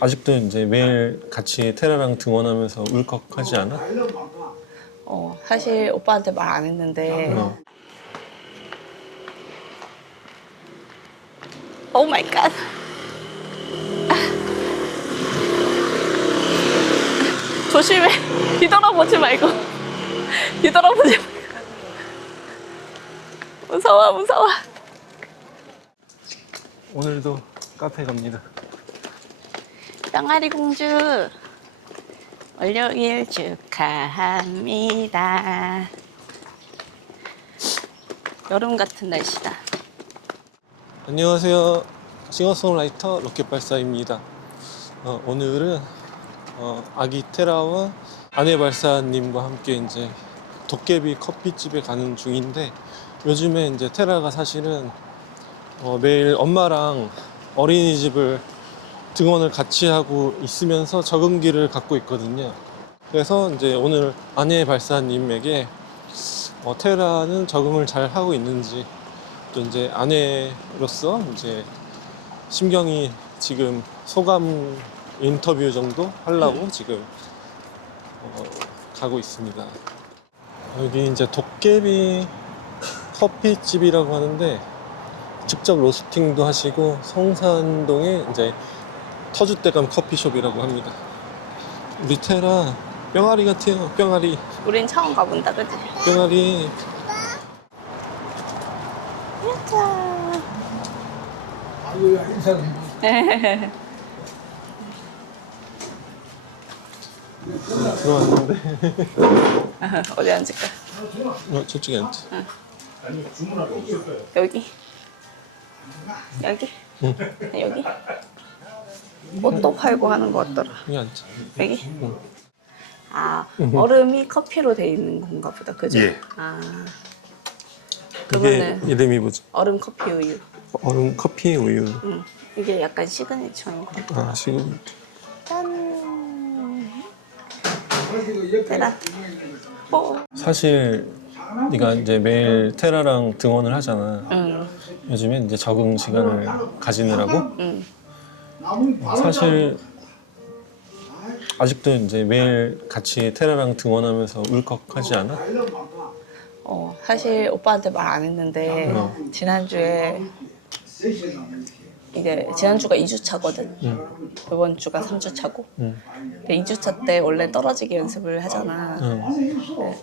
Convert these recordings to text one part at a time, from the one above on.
아직도 이제 매일 같이 테라랑 등원하면서 울컥하지 않아? 사실 오빠한테 말 안 했는데. 오 마이 갓. 조심해. 뒤돌아보지 말고. 뒤돌아보지 말고. 무서워, 무서워. 오늘도 카페 갑니다. 병아리 공주. 월요일 축하합니다. 여름 같은 날씨다. 안녕하세요. 싱어송라이터 로켓발사입니다. 오늘은 아기 테라와 아내 발사님과 함께 이제 도깨비 커피집에 가는 중인데, 요즘에 이제 테라가 사실은 매일 엄마랑 어린이집을 등원을 같이 하고 있으면서 적응기를 갖고 있거든요. 그래서 이제 오늘 아내 발사님에게 테라는 적응을 잘 하고 있는지, 또 이제 아내로서 이제 심경이 지금 소감 인터뷰 정도 하려고 지금 가고 있습니다. 여기 이제 도깨비 커피집이라고 하는데, 직접 로스팅도 하시고 성산동에 이제 터줏대감 커피숍이라고 합니다. 우리 테라 뿅아리 같아요. 뿅아리. 우린 처음 가본다, 그치? 뿅아리. 야짜. 들어왔는데 어디 앉을까? 저쪽에 앉지. 여기? 여기? 여기? 옷도 팔고 하는 것 같더라. 여기 앉지. 여기? 아, 얼음이 커피로 돼 있는 건가 보다, 그죠? 예. 아, 이게 그러면은 이름이 뭐지? 얼음 커피 우유. 얼음 커피 우유. 이게 약간 시그니처인 것 같아. 아, 지금 짠! 테라. 사실 네가 이제 매일 테라랑 등원을 하잖아. 요즘에 이제 적응 시간을 가지느라고. 사실 아직도 이제 매일 같이 테라랑 등원하면서 울컥하지 않아? 사실 오빠한테 말 안 했는데 지난주에 이게 지난주가 2주차거든. 이번 주가 3주차고. 근데 2주차 때 원래 떨어지기 연습을 하잖아. 네.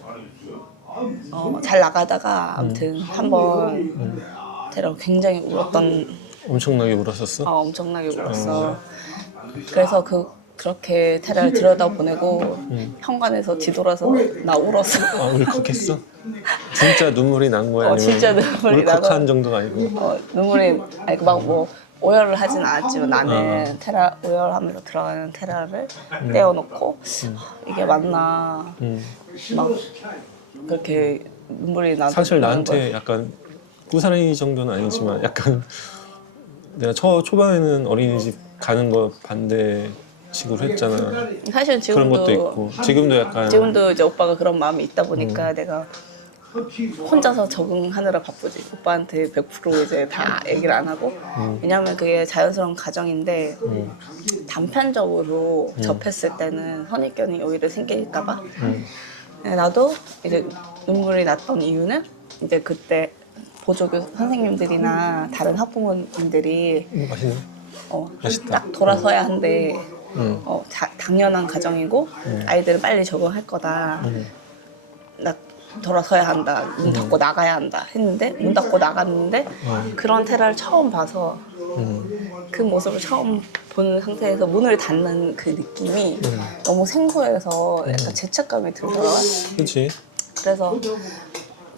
잘 나가다가 아무튼 한번 테라 굉장히 울었던. 엄청나게 울었었어? 엄청나게 울었어. 그래서 그렇게 테라를 들여다보내고 현관에서 뒤돌아서 나 울었어. 아, 울컥했어? 진짜 눈물이 난 거야? 아니면 진짜 눈물이 울컥한 나서 정도가 아니고? 눈물이 아니 막 뭐 오열을 하진 않았지만 나는 테라 오열하면서 들어가는 테라를 떼어놓고 이게 맞나 막 그렇게 눈물이 나서 사실 나한테 약간 꾸사리 정도는 아니지만 약간 내가 초반에는 어린이집 가는 거 반대식으로 했잖아. 사실 그런 것도 있고 지금도 약간 지금도 이제 오빠가 그런 마음이 있다 보니까 내가 혼자서 적응하느라 바쁘지. 오빠한테 100% 이제 다 얘기를 안 하고. 왜냐면 그게 자연스러운 과정인데 단편적으로 접했을 때는 선입견이 오히려 생길까봐. 나도 이제 눈물이 났던 이유는 이제 그때 보조교 선생님들이나 다른 학부모님들이 맛있네. 맛있다. 딱 돌아서야 한대. 당연한 과정이고 아이들은 빨리 적응할 거다. 나 돌아서야 한다. 문 닫고 나가야 한다 했는데 문 닫고 나갔는데 그런 테라를 처음 봐서 그 모습을 처음 본 상태에서 문을 닫는 그 느낌이 너무 생소해서 약간 죄책감이 들더라고요. 그렇지.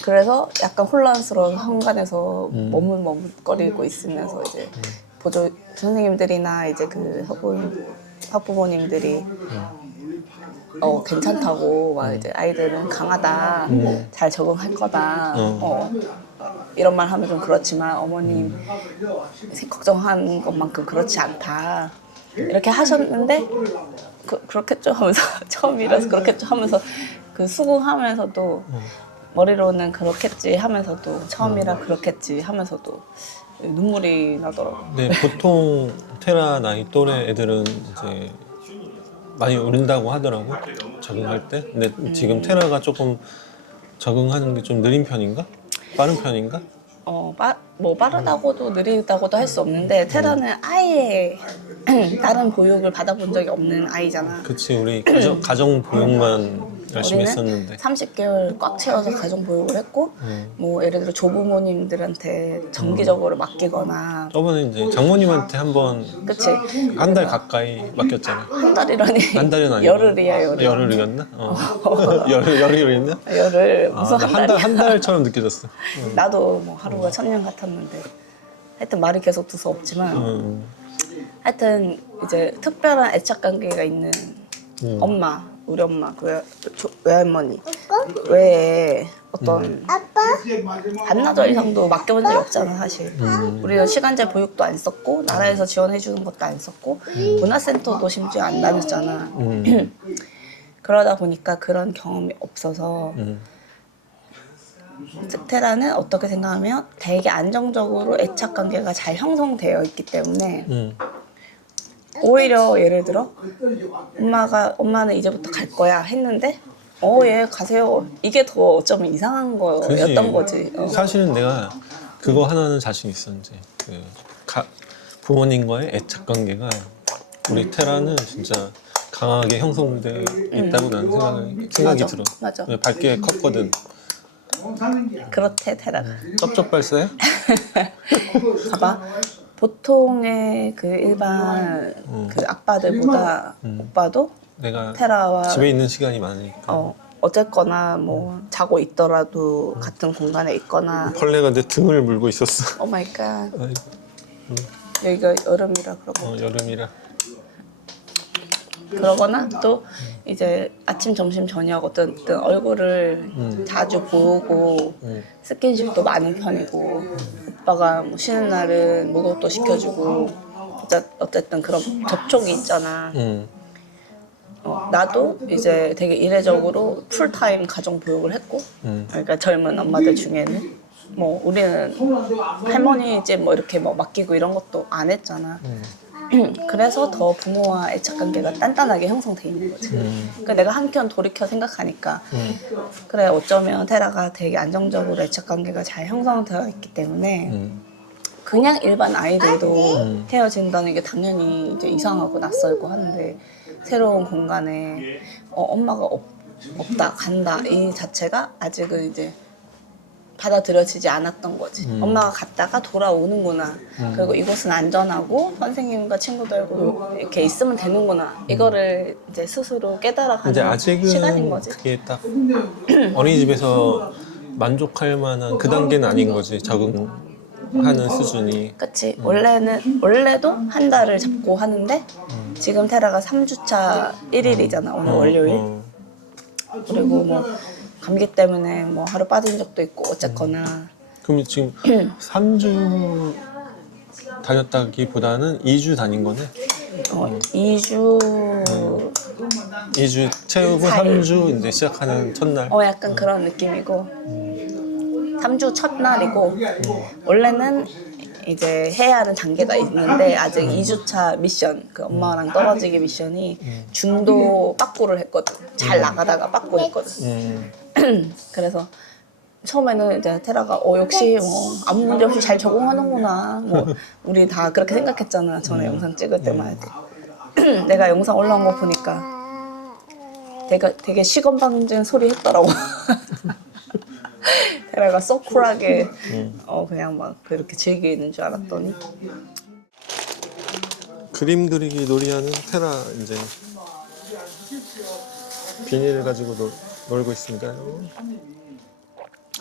그래서 약간 혼란스러운 현관에서 머뭇머뭇거리고 있으면서 이제 보조 선생님들이나 이제 그 학부모님들이 괜찮다고 막 이제 아이들은 강하다, 잘 적응할 거다, 이런 말 하면 좀 그렇지만 어머님 걱정하는 것만큼 그렇지 않다 이렇게 하셨는데 그렇겠죠 하면서 처음이라서 그렇겠죠 하면서 그 수긍하면서도 머리로는 그렇겠지 하면서도 처음이라 그렇겠지 하면서도 눈물이 나더라고. 근데 보통 테라 나이 또래 애들은 이제 많이 울린다고 하더라고, 적응할 때. 근데 지금 테라가 조금 적응하는 게 좀 느린 편인가? 빠른 편인가? 뭐 빠르다고도 느리다고도 할 수 없는데 테라는 아예 다른 보육을 받아본 적이 없는 아이잖아. 그치, 우리 가정 보육만 열심히 우리는 했었는데. 30개월 꽉 채워서 가정 보육을 했고 뭐 예를 들어 조부모님들한테 정기적으로 맡기거나 저번에 이제 장모님한테 한번 그치? 한 달 가까이 맡겼잖아. 한 달이라니 한 달은 아니고 열흘이야 열흘. 열흘이었나? 열흘이었나? 열흘 무슨 한 달이야. 한 달처럼 느껴졌어. 나도 뭐 하루가 천년 같았는데 하여튼 말이 계속 두서없지만 하여튼 이제 특별한 애착 관계가 있는 엄마, 우리 엄마, 그 외할머니 외에 어떤 반나절 이상도 맡겨본 적이 없잖아 사실. 우리는 시간제 보육도 안 썼고 나라에서 지원해 주는 것도 안 썼고 문화센터도 심지어 안 다녔잖아. 그러다 보니까 그런 경험이 없어서 테라는 어떻게 생각하면 되게 안정적으로 애착 관계가 잘 형성되어 있기 때문에 오히려 예를 들어 엄마는 이제부터 갈 거야 했는데 얘 가세요 이게 더 어쩌면 이상한 거였던 거지. 사실은 내가 그거 하나는 자신 있어. 이제 부모님과의 애착 관계가 우리 테라는 진짜 강하게 형성돼 있다고 나는 생각이 맞아, 들어. 맞아. 밝게 컸거든. 그렇대 테라가. 쩝쩝발사해? 봐봐. 보통의 그 일반 그 아빠들보다 오빠도 내가 테라와 집에 있는 시간이 많으니까. 어쨌거나 뭐 자고 있더라도 같은 공간에 있거나. 벌레가 내 등을 물고 있었어. 오 마이 갓. 아이고, 여기가 여름이라 그러고. 여름이라. 그러거나 또 이제 아침, 점심, 저녁 어떤 얼굴을 자주 보고 스킨십도 많은 편이고 오빠가 뭐 쉬는 날은 목욕도 시켜주고 어쨌든 그런 접촉이 있잖아. 나도 이제 되게 이례적으로 풀타임 가정 보육을 했고 그러니까 젊은 엄마들 중에는 뭐 우리는 할머니 집 뭐 이렇게 뭐 맡기고 이런 것도 안 했잖아. 그래서 더 부모와 애착 관계가 단단하게 형성돼 있는 거지. 그러니까 내가 한켠 돌이켜 생각하니까 그래 어쩌면 테라가 되게 안정적으로 애착 관계가 잘 형성되어 있기 때문에 그냥 일반 아이들도 헤어진다는 게 당연히 이제 이상하고 낯설고 하는데 새로운 공간에 엄마가 없다 간다 이 자체가 아직은 이제 받아들여지지 않았던 거지. 엄마가 갔다가 돌아오는구나. 그리고 이곳은 안전하고 선생님과 친구들과 이렇게 있으면 되는구나. 이거를 이제 스스로 깨달아가는 이제 아직은 시간인 거지. 그게 딱 어린이집에서 만족할 만한 그 단계는 아닌 거지. 적응하는 수준이. 그치. 원래도 한 달을 잡고 하는데 지금 테라가 3주차 1일이잖아. 오늘 월요일. 그리고 뭐 감기 때문에 뭐 하루 빠진 적도 있고 어쨌거나. 그럼 지금 3주 다녔다기보다는 2주 다닌 거네? 2주 채우고 3주 이제 시작하는 첫날? 약간 그런 느낌이고 3주 첫날이고 원래는 이제 해야 하는 단계가 있는데 아직 2주차 미션 그 엄마랑 떨어지기 미션이 중도 빠꾸를 했거든. 잘 나가다가 빠꾸 했거든. 그래서 처음에는 이제 테라가 역시 아무 문제 없이 잘 적응하는구나. 뭐 우리 다 그렇게 생각했잖아. 전에 영상 찍을 때만 해도. 내가 영상 올라온 거 보니까 되게 시건방진 소리 했더라고. 테라가 so 쿨하게 그냥 막 그렇게 즐기는 줄 알았더니 그림 그리기 놀이하는 테라 이제 비닐을 가지고 놀고 있습니다.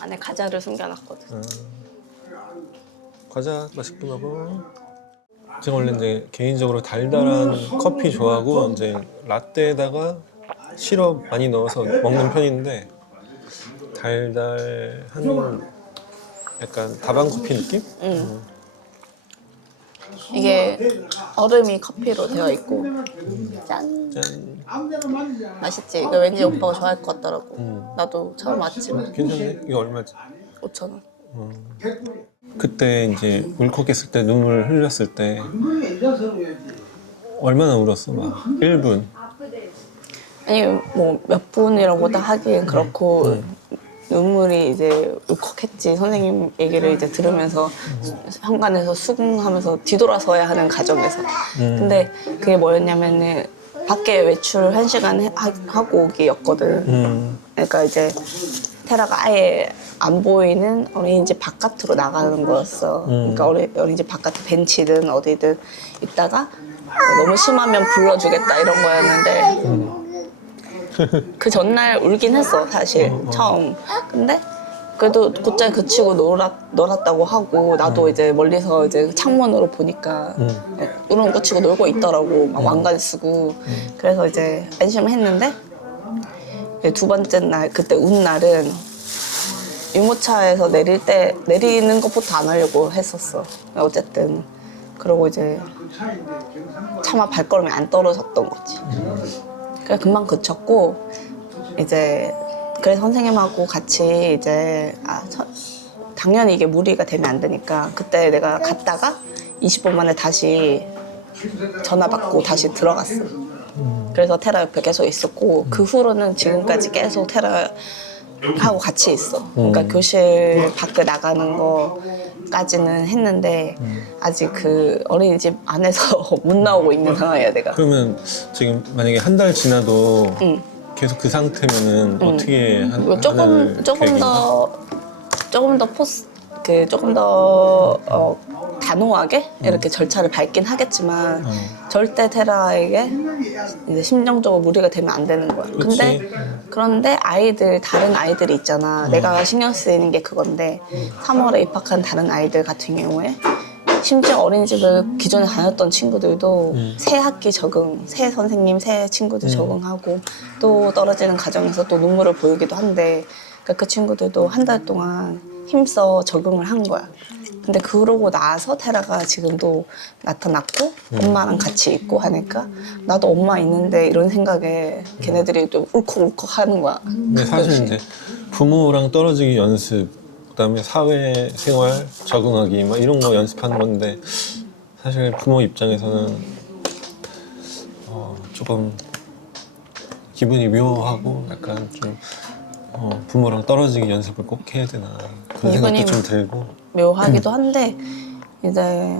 안에 과자를 숨겨놨거든. 과자 맛있게 먹어. 제가 원래 이제 개인적으로 달달한 커피 좋아하고 이제 라떼에다가 시럽 많이 넣어서 먹는 편인데 달달한 약간 다방 커피 느낌? 이게 얼음이 커피로 되어 있고 짠 짠. 맛있지? 이거 왠지 오빠가 좋아할 것 같더라고. 나도 처음 왔지만 괜찮네. 이거 얼마지? 5,000원. 그때 이제 울컥했을 때 눈물 흘렸을 때 얼마나 울었어? 막 1분. 아니 뭐 몇 분이라고 다 하기엔 그렇고 눈물이 이제 울컥했지. 선생님 얘기를 이제 들으면서 현관에서 수긍하면서 뒤돌아서야 하는 과정에서. 근데 그게 뭐였냐면은 밖에 외출 1시간 하고 오기였거든. 그러니까 이제 테라가 아예 안 보이는 어린이집 바깥으로 나가는 거였어. 그러니까 어린이집 바깥에 벤치든 어디든 있다가 너무 심하면 불러주겠다 이런 거였는데 그 전날 울긴 했어 사실 처음. 근데 그래도 곧잘 그치고 놀았다고 하고 나도 이제 멀리서 이제 창문으로 보니까 우렁 꽂히고 놀고 있더라고. 막 왕관 쓰고. 그래서 이제 안심을 했는데 두 번째 날 그때 운 날은 유모차에서 내리는 것부터 안 하려고 했었어. 어쨌든 그러고 이제 차마 발걸음이 안 떨어졌던 거지. 그래 금방 그쳤고 이제 그래서 선생님하고 같이 이제 당연히 이게 무리가 되면 안 되니까 그때 내가 갔다가 20분 만에 다시 전화 받고 다시 들어갔어. 그래서 테라 옆에 계속 있었고 그 후로는 지금까지 계속 테라하고 같이 있어. 그러니까 교실 밖에 나가는 거까지는 했는데 아직 그 어린이집 안에서 못 나오고 있는 상황이야 내가. 그러면 지금 만약에 한 달 지나도 계속 그 상태면은 어떻게 조금 더 조금 더 단호하게 이렇게 절차를 밟긴 하겠지만 절대 테라에게 이제 심정적으로 무리가 되면 안 되는 거야. 그런데 다른 아이들이 있잖아. 내가 신경 쓰이는 게 그건데 3월에 입학한 다른 아이들 같은 경우에 심지어 어린이집을 기존에 다녔던 친구들도 새 학기 새 선생님, 새 친구들 적응하고 또 떨어지는 과정에서 또 눈물을 보이기도 한데 그러니까 그 친구들도 한 달 동안 힘써 적응을 한 거야. 근데 그러고 나서 테라가 지금도 나타났고 엄마랑 같이 있고 하니까 나도 엄마 있는데 이런 생각에 걔네들이 또 울컥울컥 하는 거야. 근데 사실 이제 부모랑 떨어지기 연습, 그다음에 사회생활 적응하기 막 이런 거 연습하는 건데 사실 부모 입장에서는 조금 기분이 묘하고 약간 좀 부모랑 떨어지기 연습을 꼭 해야 되나 그런 생각도 좀 들고 묘하기도 한데 이제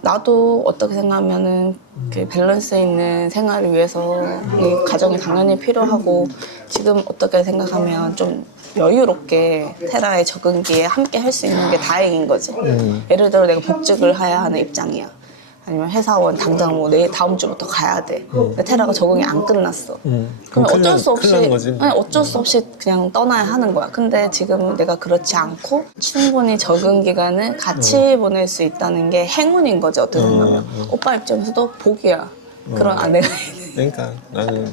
나도 어떻게 생각하면은 그 밸런스 있는 생활을 위해서 이 가정이 당연히 필요하고 지금 어떻게 생각하면 좀 여유롭게 테라의 적응기에 함께 할 수 있는 게 다행인 거지. 예를 들어 내가 복직을 해야 하는 입장이야. 아니면 회사원 당장 뭐 다음 주부터 가야 돼. 근데 테라가 적응이 안 끝났어. 그럼 어쩔 수 없이 그냥 떠나야 하는 거야. 근데 지금 내가 그렇지 않고 충분히 적응 기간을 같이 보낼 수 있다는 게 행운인 거지 어떻게 보면. 오빠 입장에서도 복이야. 그런 아내가 있는. 그러니까 나는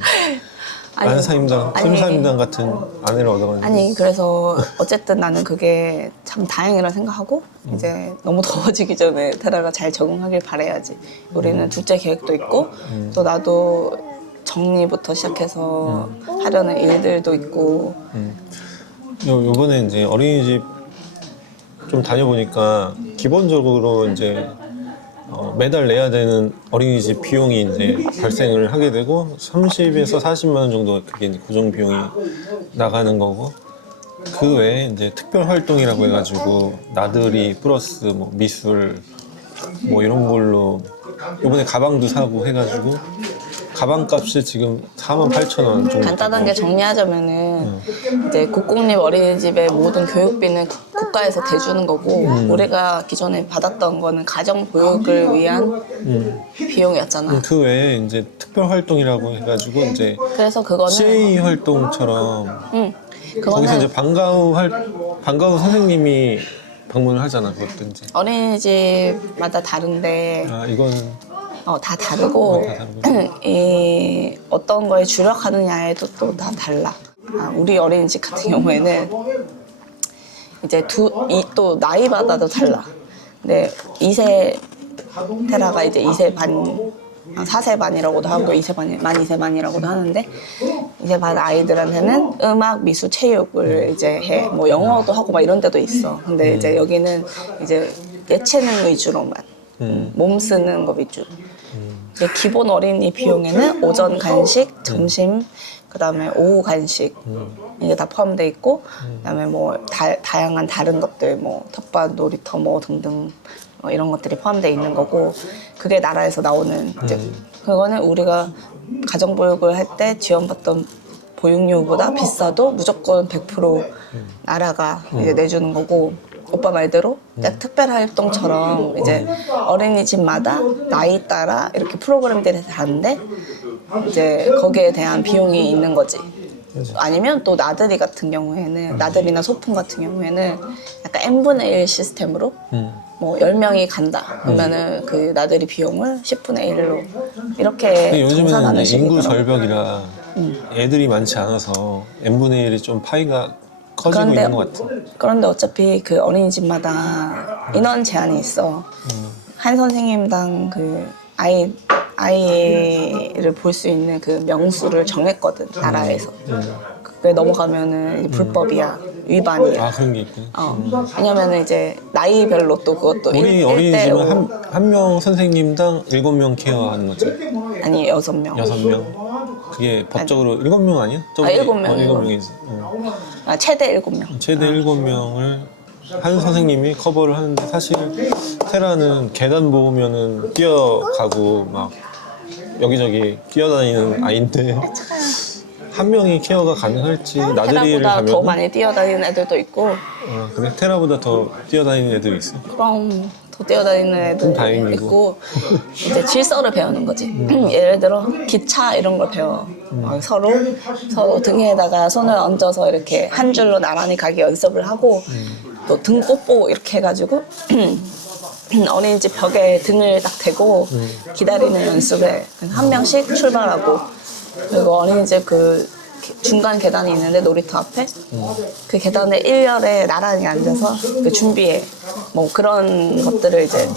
순사임당 같은 아내를 얻어가지고. 아니 그래서 어쨌든 나는 그게 참 다행이라 생각하고 이제 너무 더워지기 전에 테라가 잘 적응하길 바라야지. 우리는 둘째 계획도 있고 또 나도 정리부터 시작해서 하려는 일들도 있고. 요번에 이제 어린이집 좀 다녀보니까 기본적으로 이제 매달 내야 되는 어린이집 비용이 이제 발생을 하게 되고 30에서 40만 원 정도 그게 이제 고정 비용이 나가는 거고 그 외에 이제 특별 활동이라고 해가지고 나들이 플러스 뭐 미술 뭐 이런 걸로 이번에 가방도 사고 해가지고 가방 값이 지금 48,000원 정도. 간단하게 정리하자면은 이제 국공립 어린이집의 모든 교육비는 국가에서 대주는 거고 우리가 기존에 받았던 거는 가정 보육을 위한 비용이었잖아. 그 외에 이제 특별 활동이라고 해가지고 이제 그래서 그거는 CA 활동처럼 거기서 그거는 이제 방과후 선생님이 방문을 하잖아. 그것도 이제 어린이집마다 다른데 이거는 다 다르고 이 어떤 거에 주력하느냐에도 또 다 달라. 우리 어린이집 같은 경우에는 이제 또 나이마다도 달라. 근데 2세 테라가 이제 2세 반 4세 반이라고도 하고 2세 반, 만 2세 반이라고도 하는데 2세 반 아이들한테는 음악, 미술, 체육을 이제 해. 뭐 영어도 하고 막 이런 데도 있어. 근데 이제 여기는 이제 예체능 위주로만 몸 쓰는 거 위주로. 이제 기본 어린이 비용에는 오전 간식, 점심, 그다음에 오후 간식 이게 다 포함되어 있고, 그다음에 뭐 다양한 다른 것들 뭐 텃밭, 놀이터 뭐 등등 이런 것들이 포함되어 있는 거고, 그게 나라에서 나오는 이제 그거는 우리가 가정보육을 할 때 지원받던 보육료보다 비싸도 무조건 100% 나라가 이제 내주는 거고, 오빠 말대로 특별활동처럼 이제 어린이집마다 나이 따라 이렇게 프로그램들이 다른데 이제 거기에 대한 비용이 있는 거지. 아니면 또 나들이 같은 경우에는, 나들이나 소풍 같은 경우에는 약간 n분의 1 시스템으로 뭐 10명이 간다 그러면은 그 나들이 비용을 10분의 1로 이렇게 요즘에는 정산하는 이제 인구 식이더라고. 절벽이라 애들이 많지 않아서 n분의 1이 좀 파이가 커지고 있는 것 같아. 그런데 어차피 그 어린이집마다 인원 제한이 있어. 한 선생님당 그 아이를 볼 수 있는 그 명수를 정했거든, 나라에서. 그게 넘어가면은 불법이야, 위반이야. 아, 그런 게 있군. 왜냐면은 이제 나이별로 또 그것도 우리 1대5 어린이집은 한 명 선생님당 7명 케어하는 거지. 아니 6명. 6명. 그게 법적으로 7명 아니야? 7명. 7명이지. 아, 최대 7명. 최대 7명을 한 선생님이 커버를 하는데, 사실 테라는 계단 보면은 뛰어가고 막 여기저기 뛰어다니는 아이인데 한 명이 케어가 가능할지. 나들이를 테라보다 가면 더 많이 뛰어다니는 애들도 있고, 그래? 테라보다 더 뛰어다니는 애들이 있어. 그럼 더 뛰어다니는 애도 다행이고. 있고, 이제 질서를 배우는 거지. 예를 들어 기차 이런 걸 배워. 서로 등에다가 손을 얹어서 이렇게 한 줄로 나란히 가기 연습을 하고, 또 등 뽀뽀 이렇게 해가지고 어린이집 벽에 등을 딱 대고 기다리는 연습에 한 명씩 출발하고, 그리고 어린이집 그 중간 계단이 있는데 놀이터 앞에 그 계단에 일렬에 나란히 앉아서 그 준비해. 뭐 그런 것들을 이제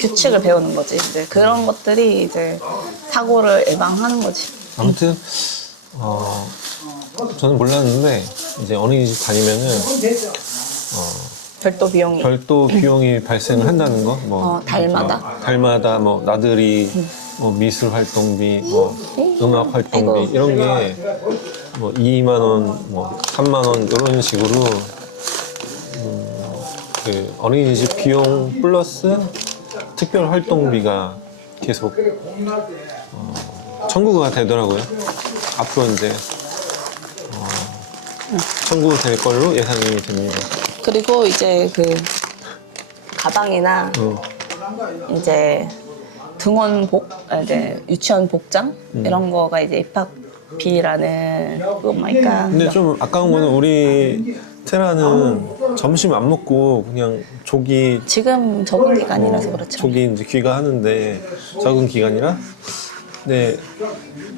규칙을 배우는 거지. 이제 그런 것들이 이제 사고를 예방하는 거지. 아무튼 저는 몰랐는데 이제 어린이집 다니면은 별도 비용이 발생을 한다는 거. 뭐 달마다 뭐 나들이, 뭐 미술 활동비, 뭐 음악 활동비, 아이고. 이런 게 뭐 2만 원, 뭐 3만 원 이런 식으로 그 어린이집 비용 플러스 특별 활동비가 계속 청구가 되더라고요. 앞으로 이제 청구될 걸로 예상이 됩니다. 그리고 이제 그 가방이나 이제 등원복, 이제 유치원 복장 이런 거가 이제 입학비라는 그거니까. 근데 좀 아까운 거는 우리 테라는 점심 안 먹고 그냥 조기 지금 적응 기간이라서 그렇죠. 조기 이제 귀가하는데, 적응 기간이라. 근데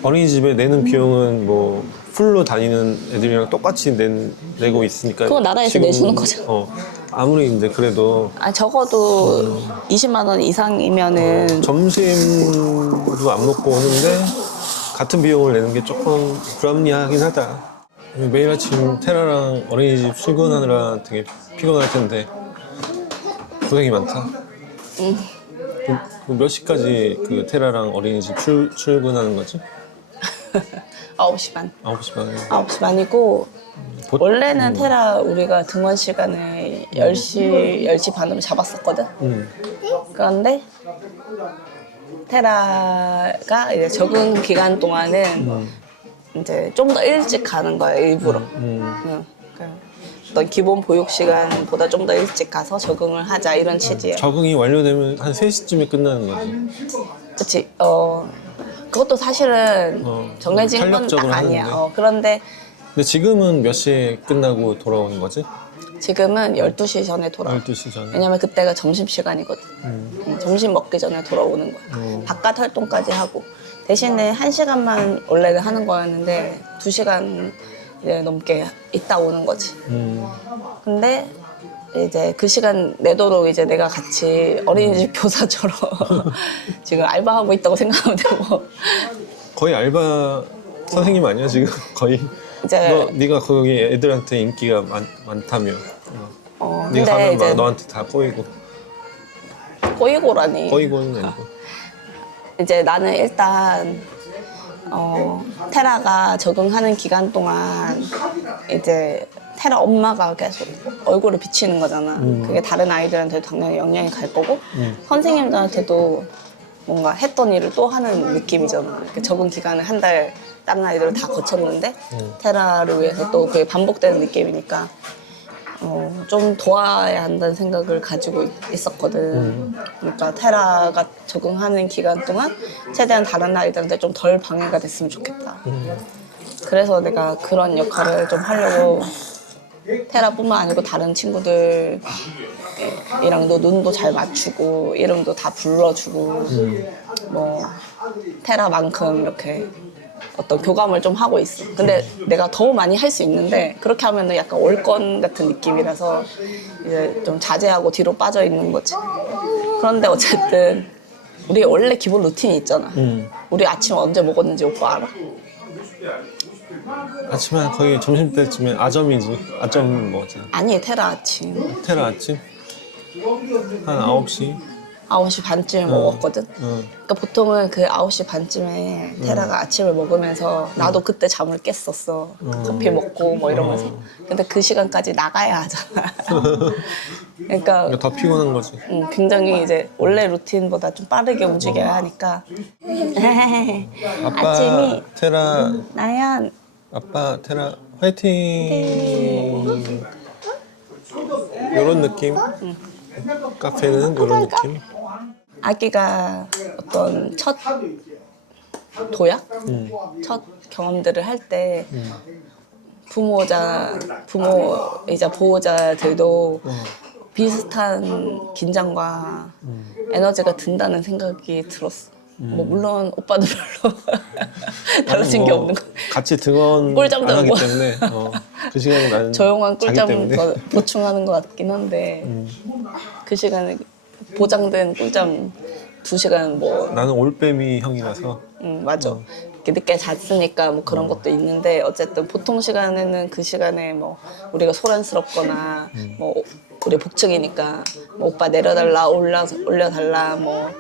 어린이집에 내는 비용은 뭐 풀로 다니는 애들이랑 똑같이 내고 있으니까. 그거 나라에서 지금, 내주는 거죠. 아무리 이제 그래도 적어도 20만 원 이상이면은 점심도 안 먹고 오는데 같은 비용을 내는 게 조금 불합리하긴 하다. 매일 아침 테라랑 어린이집 출근하느라 되게 피곤할 텐데 고생이 많다. 몇 시까지 그 테라랑 어린이집 출근하는 거지? 9시 반. 9시 반에. 9시 반이고, 원래는 테라 우리가 등원 시간을 10시 반으로 잡았었거든? 그런데 테라가 이제 적응 기간 동안은 이제 좀 더 일찍 가는 거야, 일부러. 어떤 기본 보육 시간보다 좀 더 일찍 가서 적응을 하자, 이런 취지야. 적응이 완료되면 한 3시쯤에 끝나는 거지. 그치. 그것도 사실은 정해진 건 딱 탄력적으로 아니야. 하는데. 그런데 근데 지금은 몇 시에 끝나고 돌아오는 거지? 지금은 12시 전에 돌아와. 12시 전에. 왜냐면 그때가 점심시간이거든. 점심 먹기 전에 돌아오는 거야. 바깥 활동까지 하고. 대신에 1시간만 원래는 하는 거였는데 2시간 이제 넘게 있다 오는 거지. 근데 이제 그 시간 내도록 이제 내가 같이 어린이집 교사처럼 지금 알바하고 있다고 생각하면 되고 거의 알바 선생님 아니야 지금? 거의 이제 네가 거기 애들한테 인기가 많다며. 네가 근데 하면 이제 막 너한테 다 꼬이고. 꼬이고라니 꼬이고는 아니고. 이제 나는 일단 테라가 적응하는 기간 동안 이제 테라 엄마가 계속 얼굴을 비치는 거잖아. 그게 다른 아이들한테도 당연히 영향이 갈 거고 선생님들한테도 뭔가 했던 일을 또 하는 느낌이잖아. 이렇게 적응 기간을 한 달 다른 아이들을 다 거쳤는데 테라를 위해서 또 그게 반복되는 느낌이니까 좀 도와야 한다는 생각을 가지고 있었거든. 그러니까 테라가 적응하는 기간 동안 최대한 다른 아이들한테 좀 덜 방해가 됐으면 좋겠다. 그래서 내가 그런 역할을 좀 하려고 테라뿐만 아니고 다른 친구들이랑도 눈도 잘 맞추고 이름도 다 불러주고 뭐 테라만큼 이렇게 어떤 교감을 좀 하고 있어. 근데 내가 더 많이 할 수 있는데 그렇게 하면은 약간 올건 같은 느낌이라서 이제 좀 자제하고 뒤로 빠져 있는 거지. 그런데 어쨌든 우리 원래 기본 루틴이 있잖아. 우리 아침 언제 먹었는지 오빠 알아? 아침에 거의 점심때쯤에 아점이지. 아점 먹었잖아. 아니 테라 아침 테라 아침? 한 9시? 9시 반쯤에 먹었거든. 그러니까 보통은 그 9시 반쯤에 테라가 아침을 먹으면서 나도 그때 잠을 깼었어. 커피 먹고 뭐 이러면서. 근데 그 시간까지 나가야 하잖아. 그러니까 더 피곤한 거지. 굉장히 이제 원래 루틴보다 좀 빠르게 움직여야 하니까. 아빠 아침이 테라 나연 아빠 테라 화이팅. 이런 느낌. 카페는 이런 느낌. 아기가 어떤 첫 도약? 첫 경험들을 할 때 부모이자 보호자들도 비슷한 긴장과 에너지가 든다는 생각이 들었어. 뭐 물론 오빠도 별로 달라진 게 없는 거. 같이 등원 꿀잠도 안 하기 하고. 때문에 그 시간에 나는 조용한 자기 꿀잠 때문에. 보충하는 것 같긴 한데 그 시간에 보장된 꿀잠 2시간 뭐 나는 올빼미 형이라서 맞아. 이렇게 늦게 잤으니까 뭐 그런 것도 있는데 어쨌든 보통 시간에는 그 시간에 뭐 우리가 소란스럽거나 뭐 우리 복층이니까 뭐 오빠 내려달라 올려달라 뭐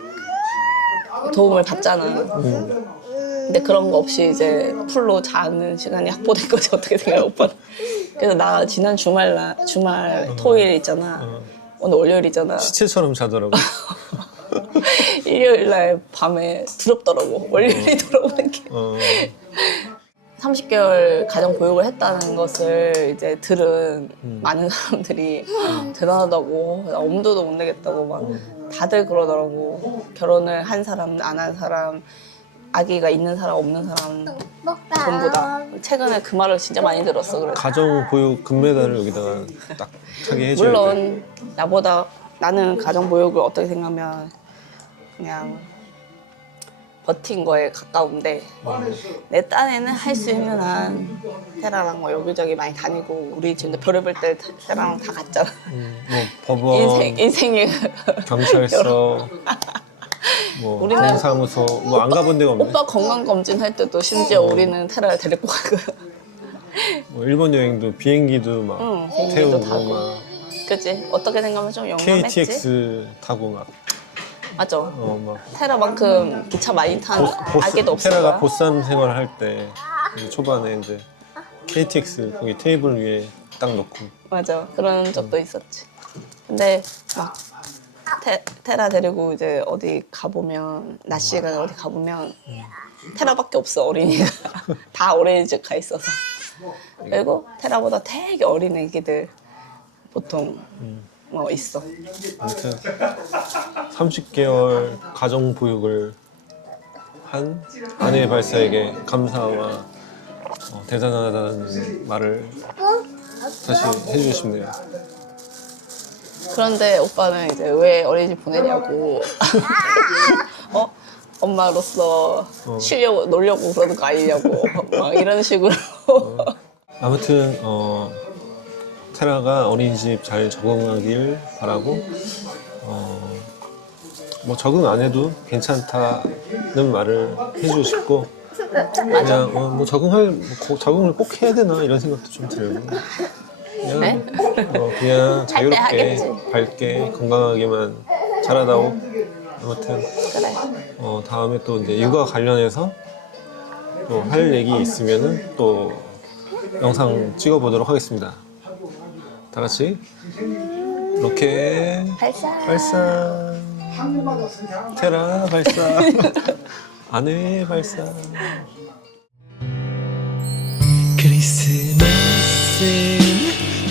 도움을 받잖아. 근데 그런 거 없이 이제 풀로 자는 시간이 확보된 거지. 어떻게 생각해 오빠는? 그래서 나 지난 주말 토요일 있잖아. 오늘 월요일이잖아. 시체처럼 자더라고. 일요일 날 밤에 두렵더라고. 월요일이 돌아오는 게. 30개월 가정 보육을 했다는 것을 이제 들은 많은 사람들이 대단하다고, 나 엄두도 못 내겠다고 막 다들 그러더라고. 결혼을 한 사람, 안 한 사람, 아기가 있는 사람, 없는 사람 전부 다. 최근에 그 말을 진짜 많이 들었어. 그래서 가정보육 금메달을 여기다가 딱 하게 해줘야 돼. 물론 나보다 나는 가정 보육을 어떻게 생각하면 그냥 버틴 거에 가까운데 내 딴에는 할 수 있는 한 테라랑 뭐 여기저기 많이 다니고 우리 지금 별의별 때 테라랑 다 갔잖아. 뭐 법원, 인생이 경찰서, 뭐 우리는 동사무소 뭐 안 가본 데가 없네. 오빠 건강 검진 할 때도 심지어 우리는 테라를 데리고 가고 뭐 일본 여행도 비행기도 막 비행기도 태우고 타고. 막 그치? 어떻게 생각하면 좀 영감했지? KTX 타고 막 맞아. 막 테라만큼 기차 많이 탄 아기도 없을 테라가 거야. 보쌈 생활을 할 때 초반에 이제 KTX 거기 테이블 위에 딱 놓고 맞아. 그런 적도 있었지. 근데 막 테라 데리고 이제 어디 가보면 낮 시간에 어디 가보면 테라밖에 없어. 어린이가 다 어린이집 가 있어서. 그리고 테라보다 되게 어린 애기들 보통 뭐 있어. 아무튼 30개월 가정 보육을 한 아내의 발사에게 감사와 대단하다는 말을 다시 해주고 싶네요. 그런데 오빠는 이제 왜 어린이집 보내냐고. 엄마로서 쉬려고 놀려고 그러는 거 아니냐고 막 이런 식으로. 아무튼 테라가 어린이집 잘 적응하길 바라고 뭐 적응 안 해도 괜찮다는 말을 해주고 싶고 그냥 뭐 적응을 꼭 해야 되나 이런 생각도 좀 들고 그냥 네? 그냥 자유롭게 하겠지. 밝게 건강하게만 자라다오. 아무튼 그래. 다음에 또 이제 육아 관련해서 또 할 얘기 있으면은 또 영상 찍어보도록 하겠습니다. 다 같이 이렇게 발사 테라 발사 아내 발사. 크리스마스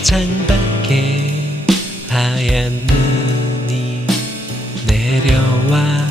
창밖에 하얀 눈이 내려와